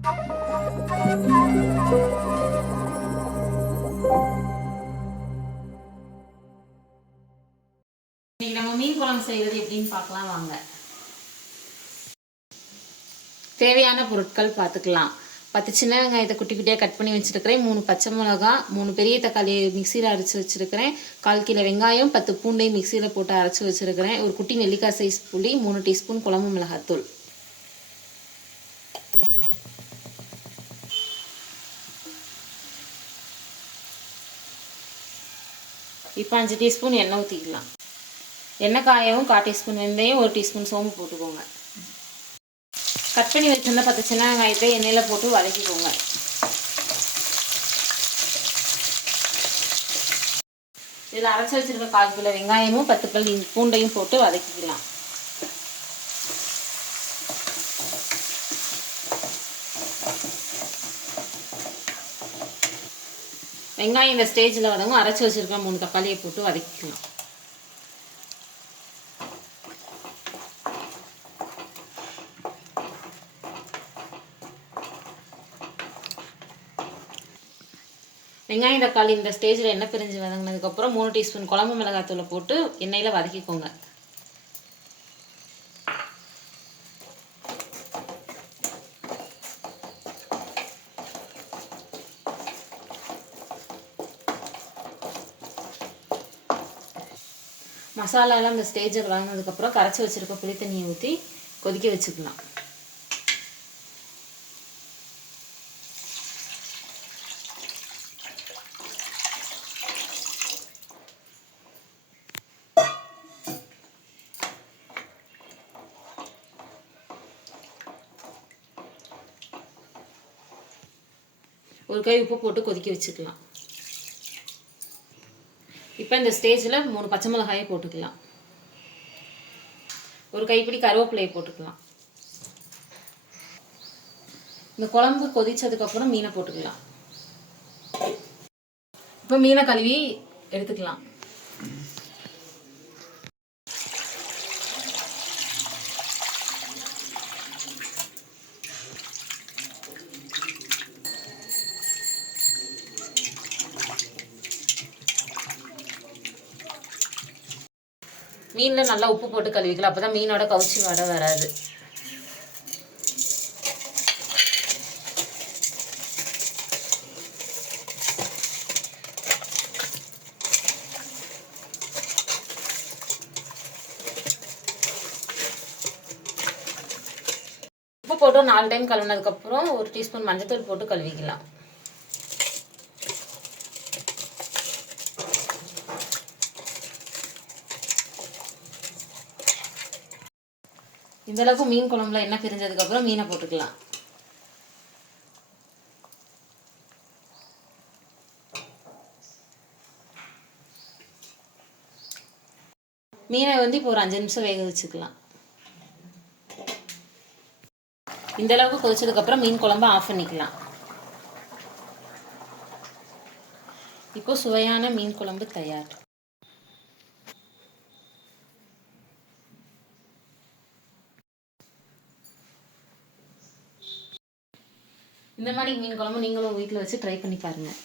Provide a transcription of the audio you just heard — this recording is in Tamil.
இன்னைக்கு நம்ம மீன் குழம்பு செய்வது எப்படின்னு பார்க்கலாம் வாங்க. தேவையான பொருட்கள் பார்த்துக்கலாம். பத்து சின்ன வெங்காயத்தை குட்டி குட்டியாக கட் பண்ணி வச்சுருக்கிறேன். மூணு பச்சை மிளகா மூணு பெரிய தக்காளி மிக்சியில் அரைச்சி வச்சிருக்கிறேன். கால் கிலோ வெங்காயம் பத்து பூண்டையும் மிக்சியில் போட்டு அரைச்சி வச்சிருக்கிறேன். ஒரு குட்டி நெல்லிக்காய் சைஸ் புளி மூணு டீஸ்பூன் குழம்பு மிளகாத்தூள். இப்போ அஞ்சு டீஸ்பூன் எண்ணெய் ஊற்றிக்கலாம் எண்ணெய் காயவும் கால் டீஸ்பூன் வெந்தயம் ஒரு டீஸ்பூன் சோம்பு போட்டுக்கோங்க. கட் பண்ணி வச்சிருந்த பத்து சின்ன வெங்காயத்தை எண்ணெயில் போட்டு வதக்கிக்கோங்க. இதில் அரைச்சி வச்சுருக்க கால் கிலோ வெங்காயமும் பத்து பல் பூண்டையும் போட்டு வதக்கிக்கலாம். வெங்காயம் இந்த ஸ்டேஜில் வதங்கும். அரைச்சி வச்சிருக்க மூணு தக்காளியை போட்டு வதக்கிக்கலாம். வெங்காயம் தக்காளி இந்த ஸ்டேஜில் எண்ணெய் பிரிஞ்சு வதங்கினதுக்கப்புறம் மூணு டீஸ்பூன் குழம்பு மிளகாத்தூளை போட்டு எண்ணெயில் வதக்கிக்கோங்க. மசாலாலாம் அந்த ஸ்டேஜில் வதங்கினதுக்கப்புறம் கரைச்சி வச்சுருக்க புளி தண்ணியை ஊற்றி கொதிக்க வச்சுக்கலாம். ஒரு கை உப்பு போட்டு கொதிக்க வச்சுக்கலாம். இப்போ இந்த ஸ்டேஜில் மூணு பச்சை மிளகாயை போட்டுக்கலாம். ஒரு கைப்பிடி கருவேப்பிலையை போட்டுக்கலாம். இந்த குழம்பு கொதிச்சதுக்கப்புறம் மீனை போட்டுக்கலாம். இப்போ மீனை கழுவி எடுத்துக்கலாம். மீனில் நல்லா உப்பு போட்டு கழுவிக்கலாம். அப்போ தான் மீனோட கவுச்சி வடை வராது. உப்பு போட்டு நாலு டைம் கழுவினதுக்கப்புறம் ஒரு டீஸ்பூன் மஞ்சத்தூள் போட்டு கழுவிக்கலாம். இந்த அளவுக்கு மீன் குழம்புல எண்ணெய் பிரிஞ்சதுக்கு அப்புறம் மீனை போட்டுக்கலாம். மீனை வந்து இப்போ ஒரு அஞ்சு நிமிஷம் வேக வச்சுக்கலாம். இந்த அளவுக்கு கொதிச்சதுக்கு அப்புறம் மீன் குழம்பு ஆஃப் பண்ணிக்கலாம். இப்போ சுவையான மீன் குழம்பு தயார். இந்த மாதிரி மீன் குழம்பு நீங்களும் வீட்டில் வச்சு ட்ரை பண்ணி பாருங்கள்